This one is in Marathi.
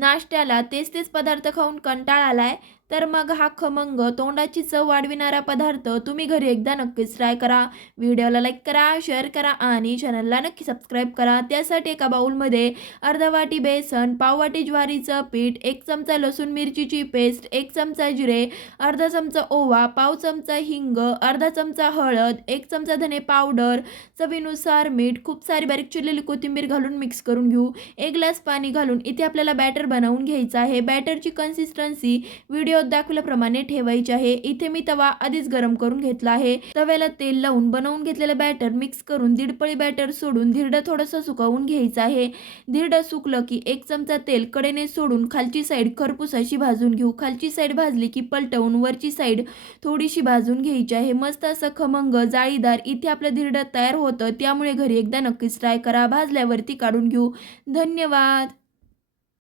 नाश्त्याला तेच तेच पदार्थ खाऊन कंटाळा आलाय, तर मग हा खमंग तोंडाची चव वाढविणारा पदार्थ तुम्ही घरी एकदा नक्कीच ट्राय करा. व्हिडिओला लाईक करा, शेअर करा आणि चॅनलला नक्की सबस्क्राईब करा. त्यासाठी एका बाउलमध्ये अर्धा वाटी बेसन, पाव वाटी ज्वारीचं पीठ, 1 चमचा लसूण मिरचीची पेस्ट, 1 चमचा जिरे, अर्धा चमचा ओवा, पाव चमचा हिंग, अर्धा चमचा हळद, 1 चमचा धने पावडर, चवीनुसार मीठ, खूप सारी बारीक चिरलेली कोथिंबीर घालून मिक्स करून घेऊ. 1 ग्लास पाणी घालून इथे आपल्याला बॅटर बनवून घ्यायचं आहे. बॅटरची कन्सिस्टन्सी व्हिडिओत दाखवल्याप्रमाणे ठेवायची आहे. इथे मी तवा आधीच गरम करून घेतला आहे. तव्याला तेल लावून बनवून घेतलेलं बॅटर मिक्स करून दीड पळी बॅटर सोडून धिरडं थोडंसं सुकवून घ्यायचं आहे. धिरडं सुकलं की 1 चमचा तेल कडेने सोडून खालची साईड खरपूस अशी भाजून घेऊ. खालची साईड भाजली की पलटवून वरची साईड थोडीशी भाजून घ्यायची आहे. मस्त असं खमंग जाळीदार इथे आपलं धिरडं तयार होतं. त्यामुळे घरी एकदा नक्कीच ट्राय करा. भाजल्यावरती काढून घेऊ. धन्यवाद.